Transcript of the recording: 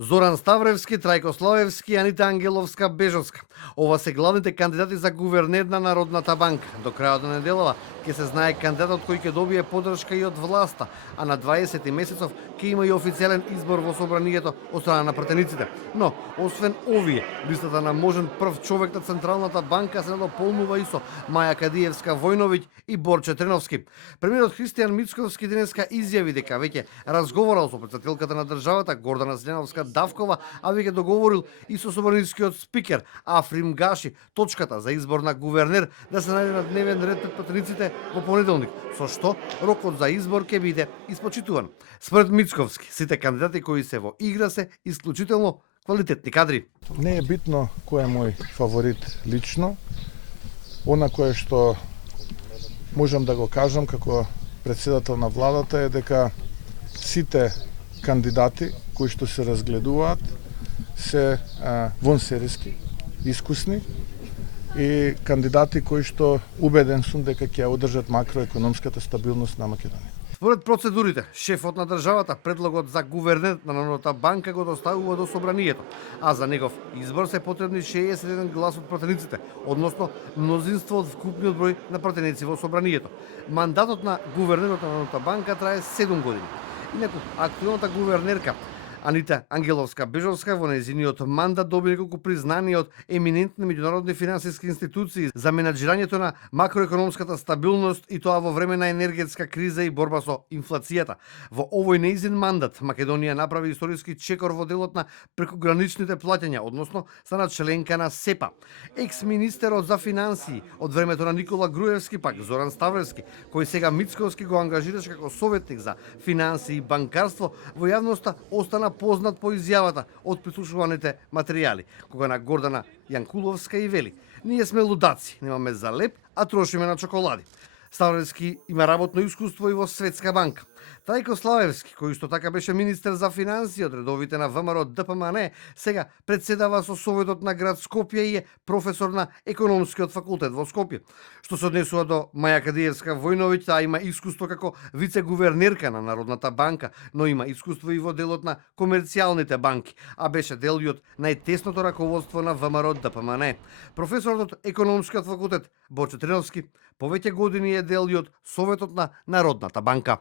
Зоран Ставревски, Трајко Славевски, Анита Ангеловска-Бежовска. Ова се главните кандидати за гувернер на Народната банка. До крајот на неделава ќе се знае кандидатот кој ќе добие поддршка и од власта, а на 20 месецов ќе има и официјален избор во собранието од страна на пратениците. Но, освен овие, листата на можен прв човек на Централната банка се надополнува и со Маја Кадиевска-Војновиќ и Борче Треновски. Премиерот Христијан Мицковски денеска изјави дека веќе разговарал со претседателката на државата Гордана Снежанска-Давкова, а веќе договорил и со собранискиот спикер Африм Гаши точката за избор на гувернер да се најде на дневен ред пред пратениците во понеделник, со што рокот за избор ќе биде испочитуван. Според Мицковски, сите кандидати кои се во игра се исклучително квалитетни кадри. Не е битно кој е мој фаворит лично. Она кое што можам да го кажам како председател на владата е дека сите кандидати кои што се разгледуваат се вонсериски, искусни и кандидати кои што убеден сум дека ќе одржат макроекономската стабилност на Македонија. Според процедурите, шефот на државата предлогот за гувернер на Народната банка го доставува до собранието, а за негов избор се потребни 61 глас од пратениците, односно мнозинство од вкупниот број на пратеници во собранието. Мандатот на гувернерот на Народната банка трае 7 години. Инаку, актуелната гувернерка Анита Ангеловска-Бежовска во нејзиниот мандат доби неколку признани од еминентни меѓународни финансиски институции за менаџирањето на макроекономската стабилност и тоа во време на енергетска криза и борба со инфлацијата. Во овој нејзин мандат Македонија направи историски чекор во делот на прекограничните плаќања, односно стана членка на СЕПА. Екс-министерот за финансии од времето на Никола Груевски, пак Зоран Ставревски, кој сега Мицковски го ангажираше како советник за финансии и банкарство, во јавноста остана познат по изјавата од прислушуваните материјали, кога на Гордана Јанкуловска и вели: "Ние сме лудаци, немаме за леп, а трошиме на чоколади." Ставревски има работно искуство и во Светска банка. Трајко Славевски, кој што така беше министер за финансии од редовите на ВМРО ДПМН, сега председава со Советот на град Скопје и е професор на економскиот факултет во Скопје. Што се однесува до Маја Кадиевска-Војновиќ, таа има искуство како вице-гувернерка на Народната банка, но има искуство и во делот на комерцијалните банки, а беше дел и од најтесното раководство на ВМРО ДПМН. Професорот од економскиот факултет Борче Треновски повеќе години е дел и од Советот на Народната банка.